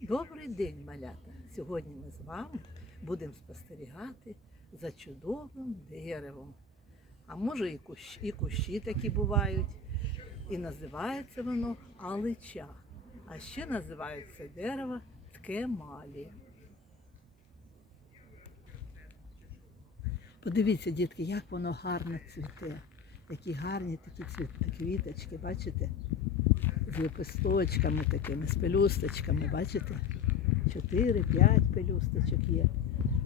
Добрий день, малята! Сьогодні ми з вами будемо спостерігати за чудовим деревом. А може і кущі, і кущі такі бувають. І називається воно алича. А ще називають це дерево ткемалі. Подивіться, дітки, як воно гарно цвіте. Які гарні такі квіточки, бачите? З лепесточками такими, з пелюсточками, бачите? 4-5 пелюсточок є.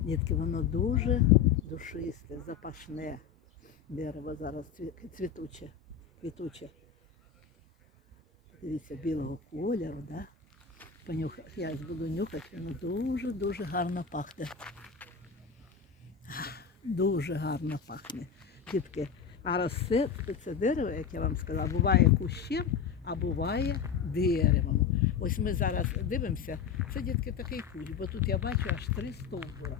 Дітки, воно дуже душисте, запашне. Дерево зараз цвітуче, квітуче. Дивіться, білого кольору, да? Понюхати, я буду нюхати, воно дуже-дуже гарно пахне. Дуже гарно пахне. Дітки, а росте це дерево, як я вам сказала, буває кущем, а буває деревом. Ось ми зараз дивимося, це дітки такий кущ, бо тут я бачу аж три стовбура.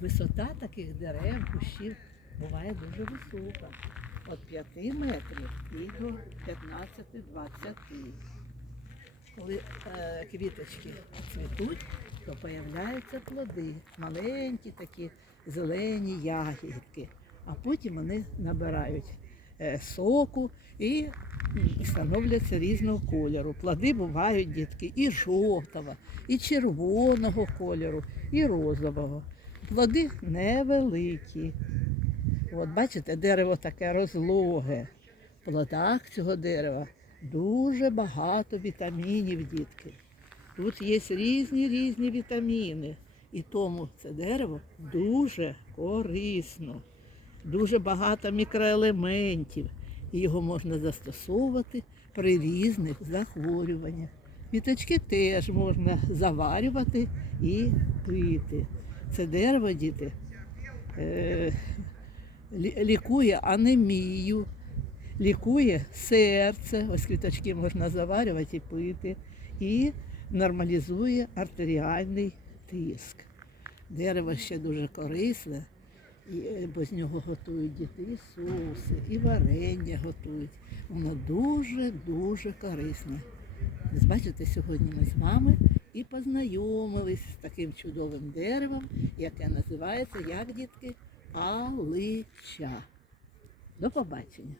Висота таких дерев, кущів буває дуже висока. Від 5 метрів і до 15-20. Коли е, квіточки цвітуть, то появляються плоди, маленькі такі зелені ягідки, а потім вони набирають е, соку і, і становляться різного кольору. Плоди бувають дітки і жовтого, і червоного кольору, і розового. Плоди невеликі. От бачите, дерево таке розлоге. В плодах цього дерева дуже багато вітамінів, дітки. Тут є різні різні вітаміни. І тому це дерево дуже корисно, дуже багато мікроелементів. І його можна застосовувати при різних захворюваннях. Квіточки теж можна заварювати і пити. Це дерево, діти, е, лікує анемію, лікує серце, ось квіточки можна заварювати і пити, і нормалізує артеріальний тиск. Дерево ще дуже корисне, е, бо з нього готують діти і соуси, і варення готують. Воно дуже-дуже корисне. Бачите, сьогодні ми з вами і познайомились з таким чудовим деревом, яке називається, як дітки, алича. До побачення.